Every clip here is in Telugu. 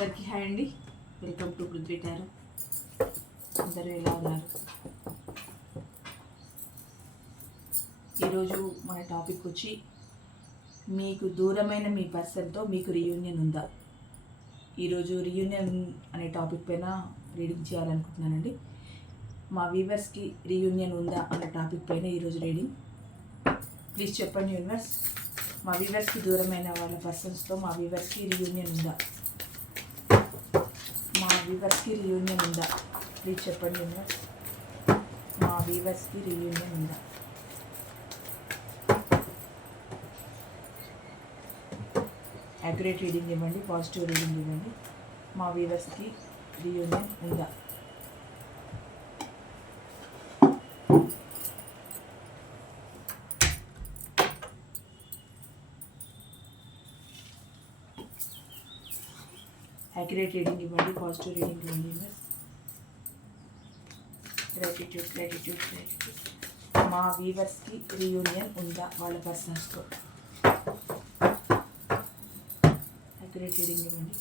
అందరికీ హాయ్ అండి. వెల్కమ్ టు పృథ్వీ టారు అందరూ ఎలా ఉన్నారు? ఈరోజు మన టాపిక్ వచ్చి మీకు దూరమైన మీ పర్సన్తో మీకు రీయూనియన్ ఉందా? ఈరోజు రీయూనియన్ అనే టాపిక్ పైన రీడింగ్ చేయాలనుకుంటున్నానండి. మా వీవర్స్కి రీయూనియన్ ఉందా అనే టాపిక్ పైన ఈరోజు రీడింగ్ ప్లీజ్ చెప్పండి యూనివర్స్ మా వీవర్స్కి దూరమైన వాళ్ళ పర్సన్స్తో మా వీవర్స్కి రీయూనియన్ ఉందా? మా వీవర్స్కి రీయూనియన్ ఉందా? ప్లీజ్ చెప్పండి మా వీవర్స్కి రీయూనియన్ ఉందా? యాక్యురేట్ రీడింగ్ ఇవ్వండి పాజిటివ్ రీడింగ్ ఇవ్వండి. మా వీవర్స్కి రీయూనియన్ ఉందా? యాక్యురేట్ రీడింగ్ ఇవ్వండి పాజిటివ్ రీడింగ్ ఇవ్వండి గ్రాటిట్యూడ్ గ్రాటిట్యూడ్ గ్రాటిట్యూడ్ మా వీవర్స్కి రీయూనియన్ ఉందా వాళ్ళ పర్సన్స్తో యాక్యురేట్ రీడింగ్ ఇవ్వండి.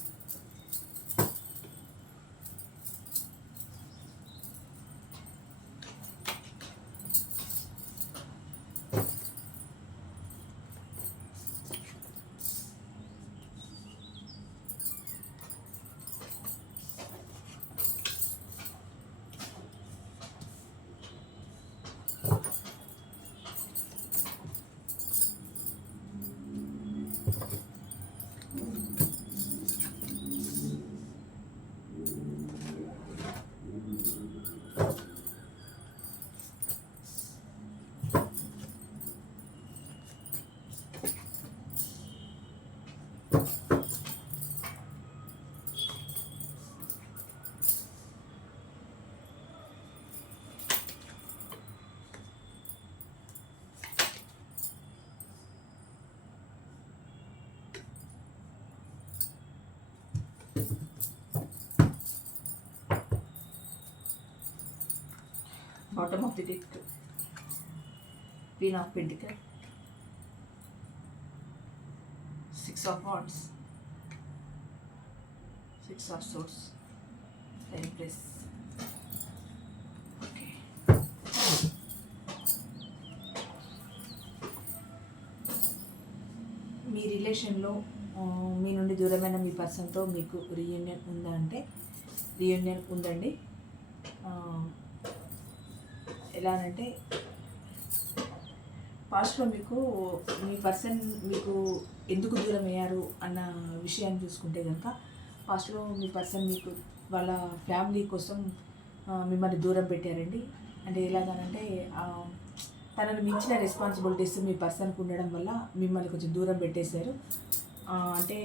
Bottom of the deck queen of pentacle six of wands six of swords empress okay మీ రిలేషన్లో ఆ, మీ నుండి దూరమైన మీ పర్సన్తో మీకు రీయూనియన్ ఉందా అంటే రీయూనియన్ ఉందండి ఆ, ఎలా అంటే పాస్ట్లో మీకు మీ పర్సన్ మీకు ఎందుకు దూరం అయ్యారు అన్న విషయాన్ని చూసుకుంటే కనుక పాస్ట్లో మీ పర్సన్ మీకు వాళ్ళ ఫ్యామిలీ కోసం మిమ్మల్ని దూరం పెట్టారండి. అంటే ఎలాగనంటే తనను మించిన రెస్పాన్సిబిలిటీస్ మీ పర్సన్కి ఉండడం వల్ల మిమ్మల్ని కొంచెం దూరం పెట్టేశారు. అంటే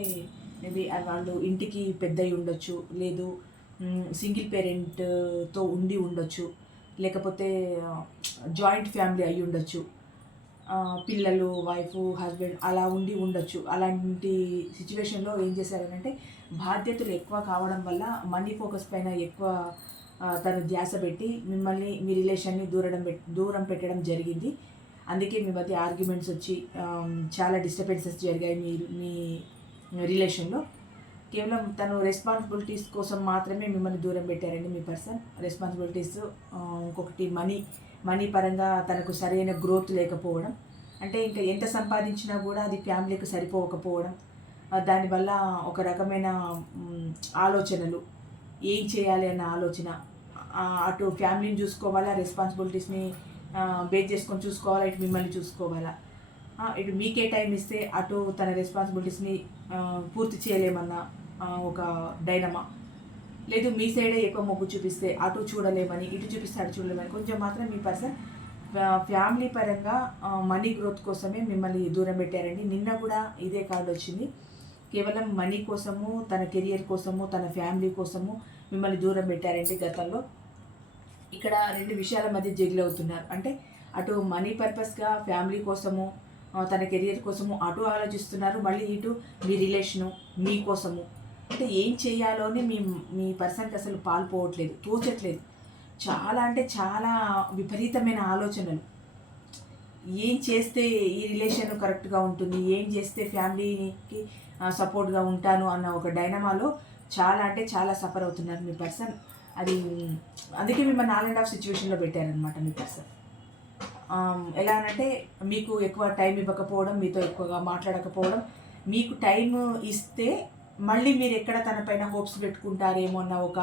మేబీ వాళ్ళు ఇంటికి పెద్ద ఉండొచ్చు లేదు సింగిల్ పేరెంట్తో ఉండి ఉండొచ్చు లేకపోతే జాయింట్ ఫ్యామిలీ అయి ఉండొచ్చు. పిల్లలు వైఫ్ హస్బెండ్ అలా ఉండి ఉండొచ్చు. అలాంటి సిచ్యువేషన్లో ఏం చేశారనంటే బాధ్యతలు ఎక్కువ కావడం వల్ల మనీ ఫోకస్ పైన ఎక్కువ తను ధ్యాస పెట్టి మిమ్మల్ని మీ రిలేషన్ని దూరడం దూరం పెట్టడం జరిగింది. అందుకే మీ మధ్య ఆర్గ్యుమెంట్స్ వచ్చి చాలా డిస్టర్బెన్సెస్ జరిగాయి మీ మీ రిలేషన్లో. కేవలం తను రెస్పాన్సిబిలిటీస్ కోసం మాత్రమే మిమ్మల్ని దూరం పెట్టారండి మీ పర్సన్ రెస్పాన్సిబిలిటీస్ ఇంకొకటి మనీ మనీ పరంగా తనకు సరైన గ్రోత్ లేకపోవడం. అంటే ఇంకా ఎంత సంపాదించినా కూడా అది ఫ్యామిలీకి సరిపోకపోవడం. దానివల్ల ఒక రకమైన ఆలోచనలు. ఏం చేయాలి అన్న ఆలోచన. అటు ఫ్యామిలీని చూసుకోవాలా రెస్పాన్సిబిలిటీస్ని బేస్ చేసుకొని చూసుకోవాలా ఇటు మిమ్మల్ని చూసుకోవాలా? ఇటు మీకే టైం ఇస్తే అటు తన రెస్పాన్సిబిలిటీస్ని పూర్తి చేయలేమన్న ఒక డైనమా లేదు మీ సైడే ఎక్కువ మొగ్గు చూపిస్తే అటు చూడలేమని ఇటు చూపిస్తే అటు చూడలేమని కొంచెం మాత్రం మీ పర్సన్ ఫ్యామిలీ పరంగా మనీ గ్రోత్ కోసమే మిమ్మల్ని దూరం పెట్టారండి. నిన్న కూడా ఇదే కార్డు వచ్చింది. కేవలం మనీ కోసము తన కెరియర్ కోసము తన ఫ్యామిలీ కోసము మిమ్మల్ని దూరం పెట్టారండి గతంలో. ఇక్కడ రెండు విషయాల మధ్య జగిల్ అవుతున్నారు. అంటే అటు మనీ పర్పస్గా ఫ్యామిలీ కోసము తన కెరియర్ కోసము అటు ఆలోచిస్తున్నారు మళ్ళీ ఇటు మీ రిలేషను మీకోసము అంటే ఏం చేయాలో అని మీ మీ పర్సన్కి అసలు పాల్పోవట్లేదు తోచట్లేదు. చాలా అంటే చాలా విపరీతమైన ఆలోచనలు. ఏం చేస్తే ఈ రిలేషన్ కరెక్ట్గా ఉంటుంది ఏం చేస్తే ఫ్యామిలీకి సపోర్ట్గా ఉంటాను అన్న ఒక డైనమాలో చాలా అంటే చాలా సఫర్ అవుతున్నారు మీ పర్సన్. అది అందుకే మిమ్మల్ని నాలుగు అండ్ ఆఫ్ సిచ్యువేషన్లో పెట్టారనమాట మీ పర్సన్. ఎలా అంటే మీకు ఎక్కువ టైం ఇవ్వకపోవడం మీతో ఎక్కువగా మాట్లాడకపోవడం మీకు టైం ఇస్తే మళ్ళీ మీరు ఎక్కడ తనపైన హోప్స్ పెట్టుకుంటారేమో అన్న ఒక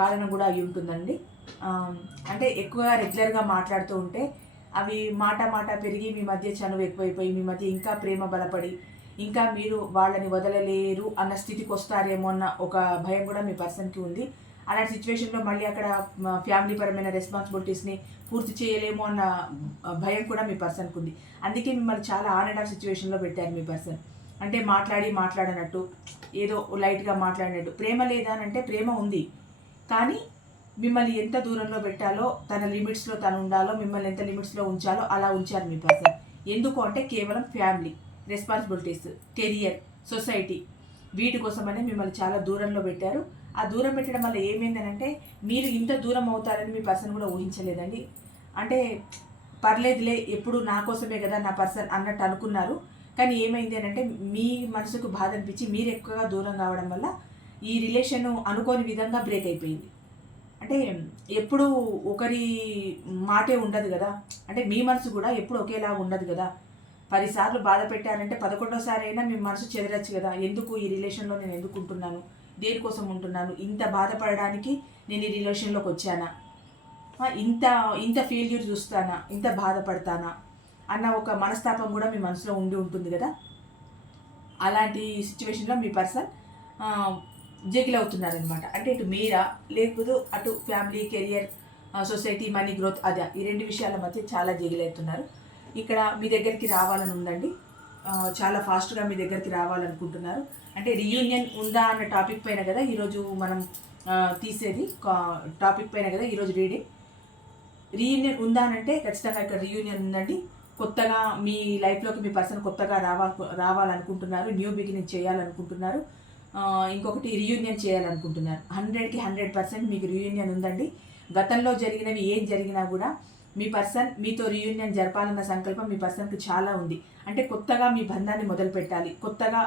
కారణం కూడా అయి ఉంటుందండి. అంటే ఎక్కువగా రెగ్యులర్గా మాట్లాడుతూ ఉంటే అవి మాట మాట పెరిగి మీ మధ్య చనువు ఎక్కువైపోయి మీ మధ్య ఇంకా ప్రేమ బలపడి ఇంకా మీరు వాళ్ళని వదలలేరు అన్న స్థితికి వస్తారేమో అన్న ఒక భయం కూడా మీ పర్సన్కి ఉంది. అలాంటి సిచ్యువేషన్లో మళ్ళీ అక్కడ ఫ్యామిలీ పరమైన రెస్పాన్సిబిలిటీస్ని పూర్తి చేయలేమో అన్న భయం కూడా మీ పర్సన్కి ఉంది. అందుకే మిమ్మల్ని చాలా ఆన్ అండ్ ఆఫ్ సిచ్యువేషన్లో పెట్టారు మీ పర్సన్ అంటే మాట్లాడి మాట్లాడనట్టు ఏదో లైట్గా మాట్లాడినట్టు. ప్రేమ లేదా అని అంటే ప్రేమ ఉంది. కానీ మిమ్మల్ని ఎంత దూరంలో పెట్టాలో తన లిమిట్స్లో తను ఉండాలో మిమ్మల్ని ఎంత లిమిట్స్లో ఉంచాలో అలా ఉంచారు మీ పర్సన్ ఎందుకు అంటే కేవలం ఫ్యామిలీ రెస్పాన్సిబిలిటీస్ కెరియర్ సొసైటీ వీటి కోసమనే మిమ్మల్ని చాలా దూరంలో పెట్టారు. ఆ దూరం పెట్టడం వల్ల ఏమైందనంటే మీరు ఇంత దూరం అవుతారని మీ పర్సన్ కూడా ఊహించలేదండి. అంటే పర్లేదులే ఎప్పుడు నా కోసమే కదా నా పర్సన్ అన్నట్టు అనుకున్నారు. కానీ ఏమైంది అని అంటే మీ మనసుకు బాధ అనిపించి మీరు ఎక్కువగా దూరం కావడం వల్ల ఈ రిలేషన్ అనుకోని విధంగా బ్రేక్ అయిపోయింది. అంటే ఎప్పుడు ఒకరి మాటే ఉండదు కదా. అంటే మీ మనసు కూడా ఎప్పుడు ఒకేలా ఉండదు కదా. పదిసార్లు బాధ పెట్టారంటే పదకొండోసారి అయినా మీ మనసు చెదరచ్చు కదా. ఎందుకు ఈ రిలేషన్లో నేను ఎందుకు ఉంటున్నాను దేనికోసం ఉంటున్నాను? ఇంత బాధపడడానికి నేను ఈ రిలేషన్లోకి వచ్చానా? ఇంత ఇంత ఫెయిల్యూర్ చూస్తానా? ఇంత బాధపడతానా? అన్న ఒక మనస్తాపం కూడా మీ మనసులో ఉండి ఉంటుంది కదా? అలాంటి సిచ్యువేషన్లో మీ పర్సన్ జగిల్ అవుతున్నారనమాట అంటే ఇటు మీరా? లేకపోతే అటు family career society money growth అదే? ఈ రెండు విషయాల మధ్య చాలా జగిల్ అవుతున్నారు. ఇక్కడ మీ దగ్గరికి రావాలని ఉందండి. చాలా ఫాస్ట్గా మీ దగ్గరికి రావాలనుకుంటున్నారు. అంటే రియూనియన్ ఉందా అన్న టాపిక్ పైన కదా ఈరోజు మనం తీసేది. టాపిక్ పైన కదా ఈరోజు రీడింగ్ రీయూనియన్ ఉందా అని అంటే ఖచ్చితంగా ఇక్కడ రీయూనియన్ ఉందండి. కొత్తగా మీ లైఫ్లోకి మీ పర్సన్ కొత్తగా రావాలి రావాలనుకుంటున్నారు. న్యూ బిగినింగ్ చేయాలనుకుంటున్నారు. ఇంకొకటి రీయూనియన్ చేయాలనుకుంటున్నారు. హండ్రెడ్కి హండ్రెడ్ పర్సెంట్ మీకు రీయూనియన్ ఉందండి. గతంలో జరిగినవి ఏం జరిగినా కూడా మీ పర్సన్ మీతో రీయూనియన్ జరపాలన్న సంకల్పం మీ పర్సన్కి చాలా ఉంది. అంటే కొత్తగా మీ బంధాన్ని మొదలు పెట్టాలి. కొత్తగా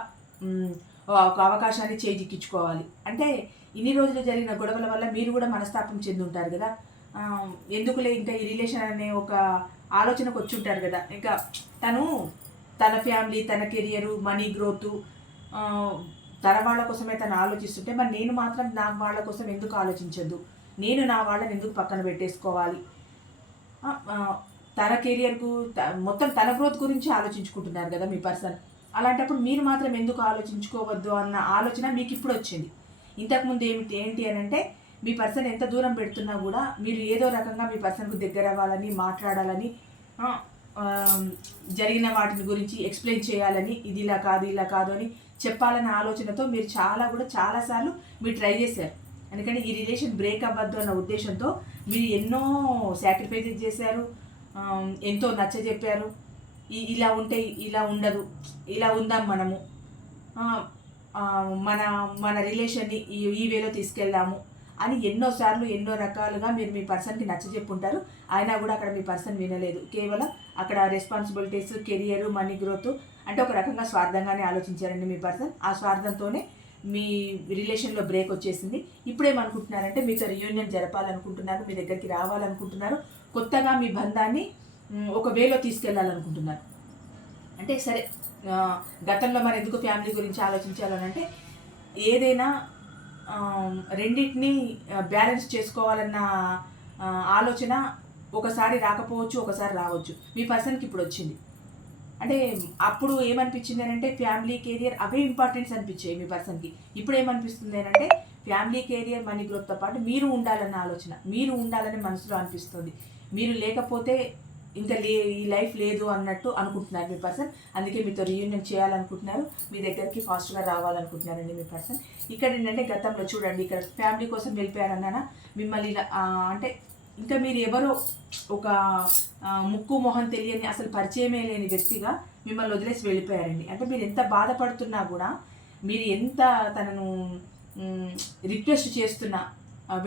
ఒక అవకాశాన్ని చేజిక్కించుకోవాలి. అంటే ఇన్ని రోజులు జరిగిన గొడవల వల్ల మీరు కూడా మనస్తాపం చెంది ఉంటారు కదా ఎందుకులే ఇంకా ఈ రిలేషన్ అనే ఒక ఆలోచనకు వచ్చి ఉంటారు కదా. ఇంకా తను తన ఫ్యామిలీ తన కెరియరు మనీ గ్రోత్ తన వాళ్ళ కోసమే తను ఆలోచిస్తుంటే మరి నేను మాత్రం నా వాళ్ళ కోసం ఎందుకు ఆలోచించద్దు? నేను నా వాళ్ళని ఎందుకు పక్కన పెట్టేసుకోవాలి? తన కెరియర్కు త- మొత్తం తన గ్రోత్ గురించి ఆలోచించుకుంటున్నారు కదా మీ పర్సన్ అలాంటప్పుడు మీరు మాత్రం ఎందుకు ఆలోచించుకోవద్దు అన్న ఆలోచన మీకు ఇప్పుడు వచ్చింది. ఇంతకుముందు ఏమిటి ఏంటి అని అంటే మీ పర్సన్ ఎంత దూరం పెడుతున్నా కూడా మీరు ఏదో రకంగా మీ పర్సన్కు దగ్గర అవ్వాలని మాట్లాడాలని జరిగిన వాటిని గురించి ఎక్స్ప్లెయిన్ చేయాలని ఇది ఇలా కాదు ఇలా కాదు అని చెప్పాలన్న ఆలోచనతో మీరు చాలా కూడా చాలాసార్లు మీరు ట్రై చేశారు. ఎందుకంటే ఈ రిలేషన్ బ్రేక్ అవ్వద్దు అన్న ఉద్దేశంతో మీరు ఎన్నో సాక్రిఫైజెస్ చేశారు ఎంతో నచ్చ చెప్పారు ఇలా ఉంటే ఇలా ఉండదు ఇలా ఉందాం మనము. మన మన రిలేషన్ని ఈ ఈ వేలో తీసుకెళ్దాము అని ఎన్నోసార్లు ఎన్నో రకాలుగా మీరు మీ పర్సన్కి నచ్చ చెప్పుంటారు అయినా కూడా అక్కడ మీ పర్సన్ వినలేదు. కేవలం అక్కడ రెస్పాన్సిబిలిటీస్ కెరియర్ మనీ గ్రోత్ అంటే ఒక రకంగా స్వార్థంగానే ఆలోచించారండి మీ పర్సన్ ఆ స్వార్థంతోనే మీ రిలేషన్లో బ్రేక్ వచ్చేసింది. ఇప్పుడేమనుకుంటున్నారంటే మీతో రియూనియన్ జరపాలనుకుంటున్నారు మీ దగ్గరికి రావాలనుకుంటున్నారు. కొత్తగా మీ బంధాన్ని ఒక వేలో తీసుకెళ్ళాలనుకుంటున్నారు. అంటే సరే గతంలో మరి ఎందుకు ఫ్యామిలీ గురించి ఆలోచించాలని అంటే ఏదైనా ఆ, రెండింటిని బ్యాలెన్స్ చేసుకోవాలన్న ఆలోచన ఒకసారి రాకపోవచ్చు ఒకసారి రావచ్చు. మీ పర్సన్కి ఇప్పుడు వచ్చింది. అంటే అప్పుడు ఏమనిపించింది అంటే ఫ్యామిలీ కెరియర్ అవే ఇంపార్టెన్స్ అనిపించాయి మీ పర్సన్కి. ఇప్పుడు ఏమనిపిస్తుంది అంటే ఫ్యామిలీ కెరియర్ మనీ గ్రోత్తో పాటు మీరు ఉండాలన్న ఆలోచన మీరు ఉండాలని మనసులో అనిపిస్తుంది. మీరు లేకపోతే ఇంకా లే ఈ లైఫ్ లేదు అన్నట్టు అనుకుంటున్నారు మీ పర్సన్. అందుకే మీతో రీయూనియన్ చేయాలనుకుంటున్నారు. మీ దగ్గరికి ఫాస్ట్గా రావాలనుకుంటున్నారండి మీ పర్సన్. ఇక్కడ ఏంటంటే గతంలో చూడండి ఇక్కడ ఫ్యామిలీ కోసం వెళ్ళిపోయారన్నానా? మిమ్మల్ని అంటే ఇంకా మీరు ఎవరో ఒక ముక్కు మొహం తెలియని అసలు పరిచయమే లేని వ్యక్తిగా మిమ్మల్ని వదిలేసి వెళ్ళిపోయారండి. అంటే మీరు ఎంత బాధపడుతున్నా కూడా మీరు ఎంత తనను రిక్వెస్ట్ చేస్తున్నా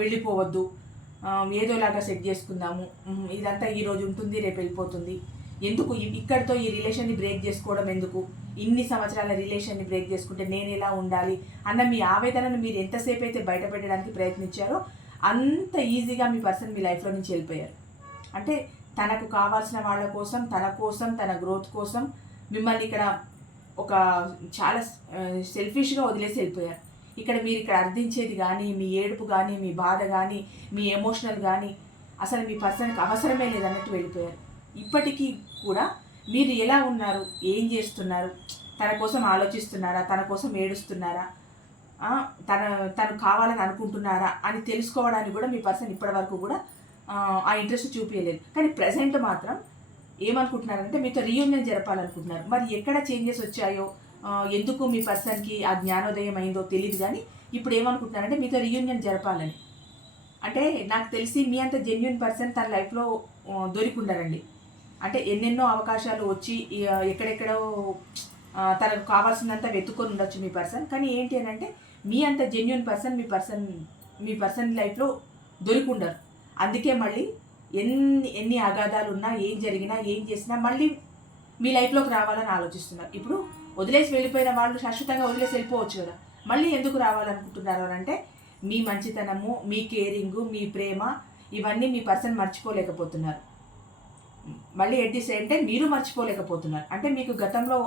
వెళ్ళిపోవద్దు ఏదోలాగా సెట్ చేసుకుందాము ఇదంతా ఈరోజు ఉంటుంది రేపు వెళ్ళిపోతుంది. ఎందుకు? ఇక్కడితో ఈ రిలేషన్ని బ్రేక్ చేసుకోవడం ఎందుకు? ఇన్ని సంవత్సరాల రిలేషన్ని బ్రేక్ చేసుకుంటే నేను ఎలా ఉండాలి? అన్న మీ ఆవేదనను మీరు ఎంతసేపు అయితే బయట పెట్టడానికి ప్రయత్నించారో అంత ఈజీగా మీ పర్సన్ మీ లైఫ్లో నుంచి వెళ్ళిపోయారు. అంటే తనకు కావాల్సిన వాళ్ళ కోసం తన కోసం తన గ్రోత్ కోసం మిమ్మల్ని ఇక్కడ ఒక చాలా సెల్ఫిష్గా వదిలేసి వెళ్ళిపోయారు. ఇక్కడ మీరు ఇక్కడ అర్థించేది కానీ మీ ఏడుపు కానీ మీ బాధ కానీ మీ ఎమోషనల్ కానీ అసలు మీ పర్సన్కి అవసరమే లేదన్నట్టు వెళ్ళిపోయారు. ఇప్పటికీ కూడా మీరు ఎలా ఉన్నారు? ఏం చేస్తున్నారు? తన కోసం ఆలోచిస్తున్నారా? తన కోసం ఏడుస్తున్నారా? తన తను కావాలని అనుకుంటున్నారా అని తెలుసుకోవడానికి కూడా మీ పర్సన్ ఇప్పటివరకు కూడా ఆ, ఇంట్రెస్ట్ చూపించలేదు కానీ ప్రజెంట్ మాత్రం ఏమనుకుంటున్నారంటే మీతో రీయూనియన్ జరపాలనుకుంటున్నారు. మరి ఎక్కడ చేంజెస్ వచ్చాయో ఎందుకు మీ పర్సన్కి ఆ జ్ఞానోదయం అయిందో తెలియదు కానీ ఇప్పుడు ఏమనుకుంటున్నారంటే మీతో రీయూనియన్ జరపాలని. అంటే నాకు తెలిసి మీ అంత జెన్యున్ పర్సన్ తన లైఫ్లో దొరికి ఉండరండి అంటే ఎన్నెన్నో అవకాశాలు వచ్చి ఎక్కడెక్కడో తనకు కావాల్సినంత వెతుక్కొని ఉండొచ్చు మీ పర్సన్. కానీ ఏంటి అని అంటే మీ అంత జెన్యున్ పర్సన్ మీ పర్సన్ మీ పర్సన్ లైఫ్లో దొరికుండరు. అందుకే మళ్ళీ ఎన్ని ఎన్ని అగాధాలు ఉన్నా ఏం జరిగినా ఏం చేసినా మళ్ళీ మీ లైఫ్లోకి రావాలని ఆలోచిస్తున్నారు. ఇప్పుడు వదిలేసి వెళ్ళిపోయిన వాళ్ళు శాశ్వతంగా వదిలేసి వెళ్ళిపోవచ్చు కదా. మళ్ళీ ఎందుకు రావాలనుకుంటున్నారు అని అంటే మీ మంచితనము మీ కేరింగు మీ ప్రేమ ఇవన్నీ మీ పర్సన్ మర్చిపోలేకపోతున్నారు. మళ్ళీ ఎట్ ది సేమ్ టైం మీరు మర్చిపోలేకపోతున్నారు. అంటే మీకు గతంలో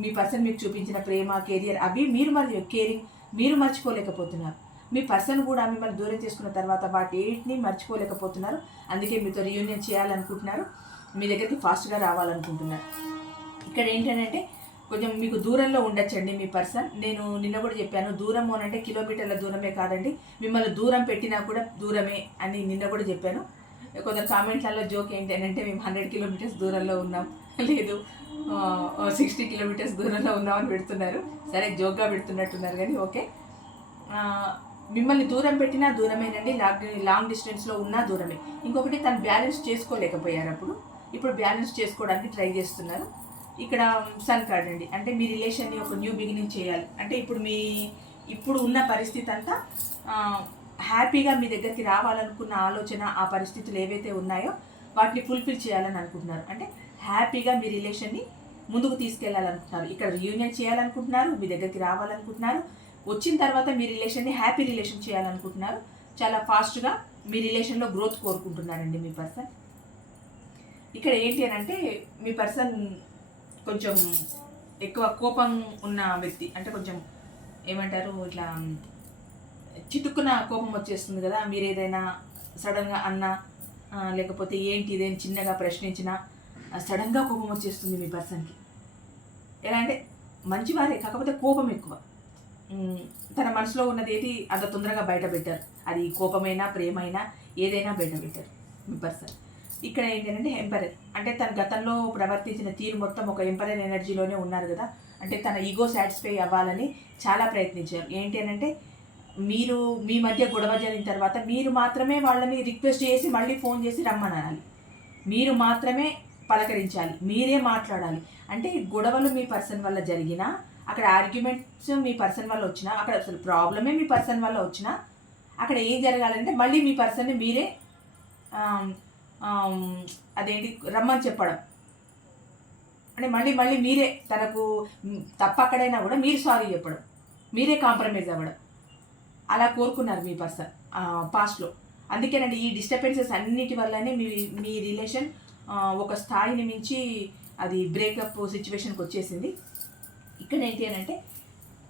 మీ పర్సన్ మీకు చూపించిన ప్రేమ కెరియర్ అవి మీరు మరి కేరింగ్ మీరు మర్చిపోలేకపోతున్నారు. మీ పర్సన్ కూడా మిమ్మల్ని దూరం చేసుకున్న తర్వాత వాటిని మర్చిపోలేకపోతున్నారు. అందుకే మీతో రీయూనియన్ చేయాలనుకుంటున్నారు. మీ దగ్గరికి ఫాస్ట్గా రావాలనుకుంటున్నారు. ఇక్కడ ఏంటంటే కొంచెం మీకు దూరంలో ఉండొచ్చండి మీ పర్సన్. నేను నిన్న కూడా చెప్పాను దూరం అని అంటే కిలోమీటర్ల దూరమే కాదండి. మిమ్మల్ని దూరం పెట్టినా కూడా దూరమే అని నిన్న కూడా చెప్పాను. కొందరు కామెంట్లలో జోక్ ఏంటి అని అంటే మేము హండ్రెడ్ కిలోమీటర్స్ దూరంలో ఉన్నాం. లేదు సిక్స్టీ కిలోమీటర్స్ దూరంలో ఉన్నాం అని పెడుతున్నారు. సరే జోక్గా పెడుతున్నట్టున్నారు కానీ ఓకే. మిమ్మల్ని దూరం పెట్టినా దూరమేనండి లాంగ్ లాంగ్ డిస్టెన్స్లో ఉన్నా దూరమే. ఇంకొకటి తను బ్యాలెన్స్ చేసుకోలేకపోయారు అప్పుడు. ఇప్పుడు బ్యాలెన్స్ చేసుకోవడానికి ట్రై చేస్తున్నారు. ఇక్కడ సన్ కార్డ్ అండి. అంటే మీ రిలేషన్ని ఒక న్యూ బిగినింగ్ చేయాలి. అంటే ఇప్పుడు మీ ఇప్పుడు ఉన్న పరిస్థితి అంతా హ్యాపీగా మీ దగ్గరికి రావాలనుకున్న ఆలోచన ఆ పరిస్థితులు ఏవైతే ఉన్నాయో వాటిని ఫుల్ఫిల్ చేయాలని అనుకుంటున్నారు. అంటే హ్యాపీగా మీ రిలేషన్ని ముందుకు తీసుకెళ్ళాలనుకుంటున్నారు. ఇక్కడ రియూనియన్ చేయాలనుకుంటున్నారు మీ దగ్గరికి రావాలనుకుంటున్నారు. వచ్చిన తర్వాత మీ రిలేషన్ని హ్యాపీ రిలేషన్ చేయాలనుకుంటున్నారు. చాలా ఫాస్ట్గా మీ రిలేషన్లో గ్రోత్ కోరుకుంటున్నారండి మీ పర్సన్ ఇక్కడ ఏంటి అని అంటే మీ పర్సన్ కొంచెం ఎక్కువ కోపం ఉన్న వ్యక్తి అంటే కొంచెం ఏమంటారు ఇట్లా చిటుక్కున కోపం వచ్చేస్తుంది కదా మీరు ఏదైనా సడన్గా అన్నా లేకపోతే ఏంటి ఇదేం చిన్నగా ప్రశ్నించినా సడన్గా కోపం వచ్చేస్తుంది మీ పర్సన్కి ఎలా అంటే మంచివారే కాకపోతే కోపం ఎక్కువ. తన మనసులో ఉన్నది ఏది అంత తొందరగా బయట పెట్టారు. అది కోపమైనా ప్రేమైనా ఏదైనా బయట పెట్టారు మీ పర్సన్ ఇక్కడ ఏంటంటే ఎంపరర్ అంటే తన గతంలో ప్రవర్తించిన తీరు మొత్తం ఒక ఎంపరర్ ఎనర్జీలోనే ఉన్నారు కదా. అంటే తన ఈగో సాటిస్ఫై అవ్వాలని చాలా ప్రయత్నించారు. ఏంటి అని అంటే మీరు మీ మధ్య గొడవ జరిగిన తర్వాత మీరు మాత్రమే వాళ్ళని రిక్వెస్ట్ చేసి మళ్ళీ ఫోన్ చేసి రమ్మనాలి. మీరు మాత్రమే పలకరించాలి. మీరే మాట్లాడాలి. అంటే గొడవలు మీ పర్సన్ వల్ల జరిగినా అక్కడ ఆర్గ్యుమెంట్స్ మీ పర్సన్ వల్ల వచ్చినా అక్కడ అసలు ప్రాబ్లమే మీ పర్సన్ వల్ల వచ్చినా అక్కడ ఏం జరగాలంటే మళ్ళీ మీ పర్సన్ని మీరే అదేంటి రమ్మని చెప్పడం. అంటే మళ్ళీ మళ్ళీ మీరే తనకు తప్పక్కడైనా తప్పు అక్కడైనా కూడా మీరు సారీ చెప్పడం. మీరే కాంప్రమైజ్ అవ్వడం. అలా కోరుకున్నారు మీ పర్సన్ పాస్ట్లో అందుకేనండి ఈ డిస్టర్బెన్సెస్ అన్నిటి వల్లనే మీ మీ రిలేషన్ ఒక స్థాయిని మించి అది బ్రేకప్ సిచ్యువేషన్కి వచ్చేసింది. ఇక్కడ ఏంటి అని అంటే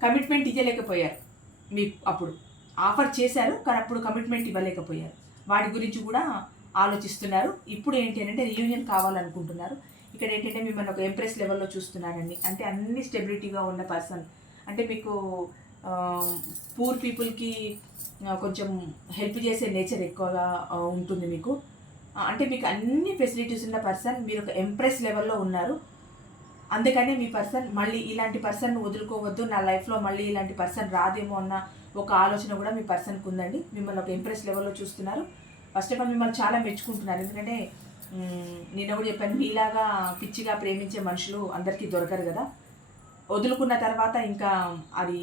కమిట్మెంట్ ఇవ్వలేకపోయారు మీ అప్పుడు. ఆఫర్ చేశారు కానీ అప్పుడు కమిట్మెంట్ ఇవ్వలేకపోయారు. వాటి గురించి కూడా ఆలోచిస్తున్నారు. ఇప్పుడు ఏంటి అని అంటే రియూనియన్ కావాలనుకుంటున్నారు. ఇక్కడ ఏంటంటే మిమ్మల్ని ఒక ఎంప్రెస్ లెవెల్లో చూస్తున్నారండి. అంటే అన్ని స్టెబిలిటీగా ఉన్న పర్సన్ అంటే మీకు పూర్ పీపుల్కి కొంచెం హెల్ప్ చేసే నేచర్ ఎక్కువగా ఉంటుంది మీకు. అంటే మీకు అన్ని ఫెసిలిటీస్ ఉన్న పర్సన్ మీరు ఒక ఎంప్రెస్ లెవెల్లో ఉన్నారు. అందుకనే మీ పర్సన్ మళ్ళీ ఇలాంటి పర్సన్ వదులుకోవద్దు నా లైఫ్లో మళ్ళీ ఇలాంటి పర్సన్ రాదేమో అన్న ఒక ఆలోచన కూడా మీ పర్సన్కి ఉందండి. మిమ్మల్ని ఒక ఇంప్రెస్ లెవెల్లో చూస్తున్నారు. ఫస్ట్ ఆఫ్ ఆల్ మిమ్మల్ని చాలా మెచ్చుకుంటున్నారు. ఎందుకంటే నేను కూడా చెప్పాను మీలాగా పిచ్చిగా ప్రేమించే మనుషులు అందరికీ దొరకరు కదా. వదులుకున్న తర్వాత ఇంకా అది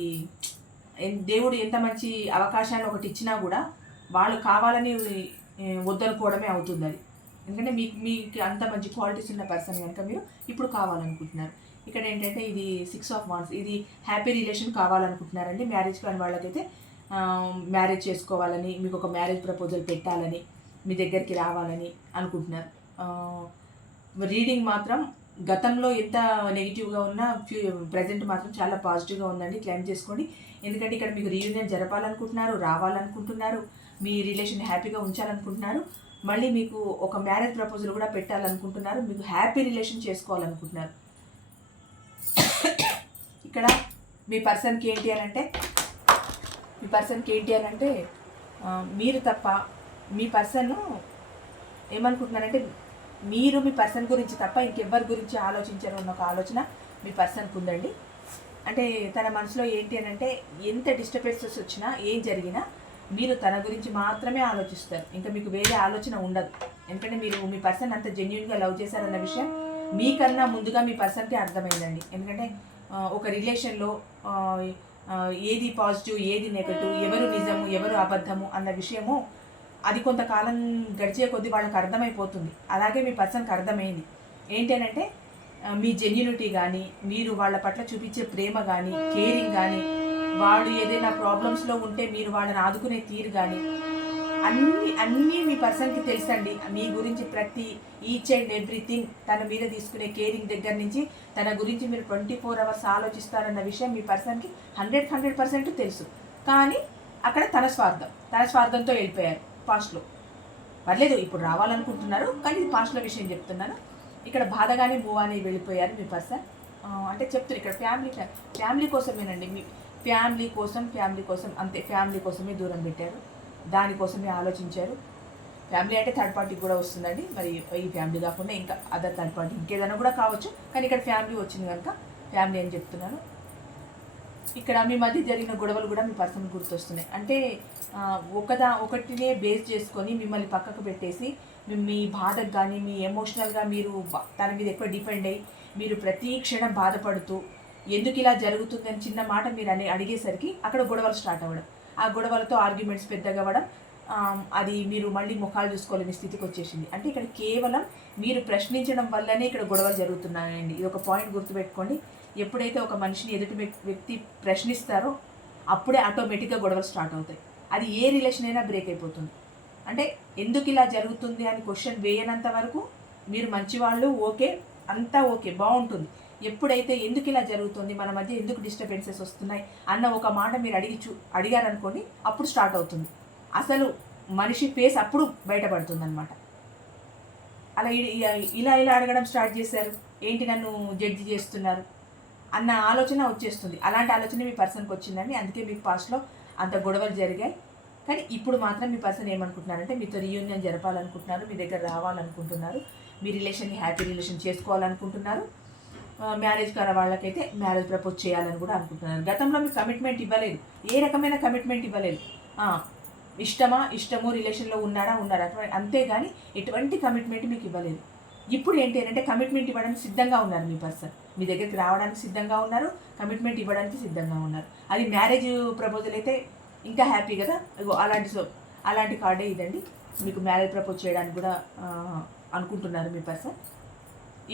దేవుడు ఎంత మంచి అవకాశాన్ని ఒకటి ఇచ్చినా కూడా వాళ్ళు కావాలని వద్దనుకోవడమే అవుతుంది అది. ఎందుకంటే మీకు మీకు అంత మంచి క్వాలిటీస్ ఉన్న పర్సన్ కనుక మీరు ఇప్పుడు కావాలనుకుంటున్నారు. ఇక్కడ ఏంటంటే ఇది సిక్స్ ఆఫ్ వాన్స్ ఇది హ్యాపీ రిలేషన్ కావాలనుకుంటున్నారండి. మ్యారేజ్ కాని వాళ్ళకైతే మ్యారేజ్ చేసుకోవాలని మీకు ఒక మ్యారేజ్ ప్రపోజల్ పెట్టాలని మీ దగ్గరికి రావాలని అనుకుంటున్నారు. రీడింగ్ మాత్రం గతంలో ఎంత నెగిటివ్గా ఉన్నా ఫ్యూ ప్రజెంట్ మాత్రం చాలా పాజిటివ్గా ఉందండి. క్లైమ్ చేసుకోండి. ఎందుకంటే ఇక్కడ మీకు రీయూనియన్ జరపాలనుకుంటున్నారు రావాలనుకుంటున్నారు. మీ రిలేషన్ హ్యాపీగా ఉంచాలనుకుంటున్నారు. మళ్ళీ మీకు ఒక మ్యారేజ్ ప్రపోజల్ కూడా పెట్టాలనుకుంటున్నారు. మీకు హ్యాపీ రిలేషన్ చేసుకోవాలనుకుంటున్నారు. ఇక్కడ మీ పర్సన్కి ఏంటి అని అంటే మీ పర్సన్కి ఏంటి అని అంటే మీరు తప్ప మీ పర్సన్ ఏమనుకుంటున్నారంటే మీరు మీ పర్సన్ గురించి తప్ప ఇంకెవ్వరి గురించి ఆలోచించరు అన్న ఒక ఆలోచన మీ పర్సన్కి ఉందండి. అంటే తన మనసులో ఏంటి అని అంటే ఎంత డిస్టర్బెన్సెస్ వచ్చినా ఏం జరిగినా మీరు తన గురించి మాత్రమే ఆలోచిస్తారు. ఇంకా మీకు వేరే ఆలోచన ఉండదు. ఎందుకంటే మీరు మీ పర్సన్ అంత జెన్యున్గా లవ్ చేశారన్న విషయం మీకన్నా ముందుగా మీ పర్సన్కి అర్థమైందండి. ఎందుకంటే ఒక రిలేషన్లో ఏది పాజిటివ్ ఏది నెగటివ్ ఎవరు నిజము ఎవరు అబద్ధము అన్న విషయము అది కొంతకాలం గడిచే కొద్దీ వాళ్ళకి అర్థమైపోతుంది. అలాగే మీ పర్సన్కి అర్థమైంది. ఏంటనంటే మీ జెన్యునిటీ కానీ మీరు వాళ్ళ పట్ల చూపించే ప్రేమ కానీ కేరింగ్ కానీ వాళ్ళు ఏదైనా ప్రాబ్లమ్స్లో ఉంటే మీరు వాళ్ళని ఆదుకునే తీరు కానీ అన్ని అన్నీ మీ పర్సన్కి తెలుసండి. మీ గురించి ప్రతి ఈచ్ అండ్ ఎవ్రీథింగ్ తన మీద తీసుకునే కేరింగ్ దగ్గర నుంచి తన గురించి మీరు ట్వంటీ ఫోర్ అవర్స్ ఆలోచిస్తారన్న విషయం మీ పర్సన్కి హండ్రెడ్ హండ్రెడ్ పర్సెంట్ తెలుసు. కానీ అక్కడ తన స్వార్థం తన స్వార్థంతో వెళ్ళిపోయారు. పాస్ట్లో పర్లేదు ఇప్పుడు రావాలనుకుంటున్నారు కానీ ఇది పాస్ట్లో విషయం చెప్తున్నాను. ఇక్కడ బాధగానే మూవ్ అని వెళ్ళిపోయారు మీ పర్సన్. అంటే చెప్తున్నారు ఇక్కడ ఫ్యామిలీ ఫ్యామిలీ కోసమేనండి మీ ఫ్యామిలీ కోసం ఫ్యామిలీ కోసం అంతే ఫ్యామిలీ కోసమే దూరం పెట్టారు. దానికోసమే ఆలోచించారు. ఫ్యామిలీ అంటే థర్డ్ పార్టీకి కూడా వస్తుందండి మరి ఈ ఫ్యామిలీ కాకుండా ఇంకా అదర్ థర్డ్ పార్టీ ఇంకేదైనా కూడా కావచ్చు కానీ ఇక్కడ ఫ్యామిలీ వచ్చింది కనుక ఫ్యామిలీ అని చెప్తున్నాను. ఇక్కడ మీ మధ్య జరిగిన గొడవలు కూడా మీ పర్సన్ గుర్తొస్తున్నాయి. అంటే ఒకదా ఒకటినే బేస్ చేసుకొని మిమ్మల్ని పక్కకు పెట్టేసి మీ- బాధకు కానీ మీ ఎమోషనల్గా మీరు తన మీద ఎక్కువ డిపెండ్ అయ్యి మీరు ప్రతి క్షణం బాధపడుతూ ఎందుకు ఇలా జరుగుతుందని చిన్న మాట మీరు అని అడిగేసరికి అక్కడ గొడవలు స్టార్ట్ అవ్వడం. ఆ గొడవలతో ఆర్గ్యుమెంట్స్ పెద్దగా అవ్వడం అది మీరు మళ్ళీ ముఖాలు చూసుకోలేని స్థితికి వచ్చేసింది. అంటే ఇక్కడ కేవలం మీరు ప్రశ్నించడం వల్లనే ఇక్కడ గొడవలు జరుగుతున్నాయండి. ఇది ఒక పాయింట్ గుర్తుపెట్టుకోండి. ఎప్పుడైతే ఒక మనిషిని ఎదుటి వ్యక్తి ప్రశ్నిస్తారో అప్పుడే ఆటోమేటిక్గా గొడవలు స్టార్ట్ అవుతాయి. అది ఏ రిలేషన్ అయినా బ్రేక్ అయిపోతుంది. అంటే ఎందుకు ఇలా జరుగుతుంది అని క్వశ్చన్ వేయనంత వరకు మీరు మంచివాళ్ళు ఓకే అంతా ఓకే బాగుంటుంది. ఎప్పుడైతే ఎందుకు ఇలా జరుగుతుంది మన మధ్య ఎందుకు డిస్టర్బెన్సెస్ వస్తున్నాయి అన్న ఒక మాట మీరు అడిగి చూ అడిగారనుకోండి అప్పుడు స్టార్ట్ అవుతుంది. అసలు మనిషి ఫేస్ అప్పుడు బయటపడుతుంది అనమాట అలా ఇలా ఇలా అడగడం స్టార్ట్ చేశారు. ఏంటి నన్ను జడ్జి చేస్తున్నారు? అన్న ఆలోచన వచ్చేస్తుంది. అలాంటి ఆలోచన మీ పర్సన్కి వచ్చిందండి. అందుకే మీకు పాస్ట్లో అంత గొడవలు జరిగాయి. కానీ ఇప్పుడు మాత్రం మీ పర్సన్ ఏమనుకుంటున్నారంటే మీతో రీయూనియన్ జరపాలనుకుంటున్నారు మీ దగ్గర రావాలనుకుంటున్నారు మీ రిలేషన్ని హ్యాపీ రిలేషన్ చేసుకోవాలనుకుంటున్నారు మ్యారేజ్ కాని వాళ్ళకైతే మ్యారేజ్ ప్రపోజ్ చేయాలని కూడా అనుకుంటున్నారు. గతంలో మీకు కమిట్మెంట్ ఇవ్వలేదు. ఏ రకమైన కమిట్మెంట్ ఇవ్వలేదు. ఇష్టమా ఇష్టము రిలేషన్లో ఉన్నాడా ఉన్నారా అటువంటి- అంతేగాని ఎటువంటి కమిట్మెంట్ మీకు ఇవ్వలేదు. ఇప్పుడు ఏంటి అంటే కమిట్మెంట్ ఇవ్వడానికి సిద్ధంగా ఉన్నారు మీ పర్సన్. మీ దగ్గరికి రావడానికి సిద్ధంగా ఉన్నారు కమిట్మెంట్ ఇవ్వడానికి సిద్ధంగా ఉన్నారు. అది మ్యారేజ్ ప్రపోజల్ అయితే ఇంకా హ్యాపీ కదా? అలాంటి సో అలాంటి కార్డే ఇదండి. మీకు మ్యారేజ్ ప్రపోజ్ చేయడానికి కూడా అనుకుంటున్నారు మీ పర్సన్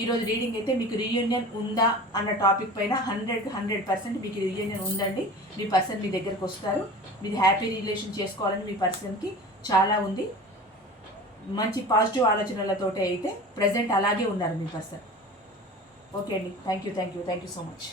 ఈరోజు రీడింగ్ అయితే మీకు రీయూనియన్ ఉందా అన్న టాపిక్ పైన హండ్రెడ్ హండ్రెడ్ పర్సెంట్ మీకు రీయూనియన్ ఉందండి. మీ పర్సన్ మీ దగ్గరకు వస్తారు. మీది హ్యాపీ రిలేషన్ చేసుకోవాలని మీ పర్సన్కి చాలా ఉంది. మంచి పాజిటివ్ ఆలోచనలతోటి అయితే ప్రజెంట్ అలాగే ఉన్నారు మీ పర్సన్ ఓకే అండి thank you thank you thank you so much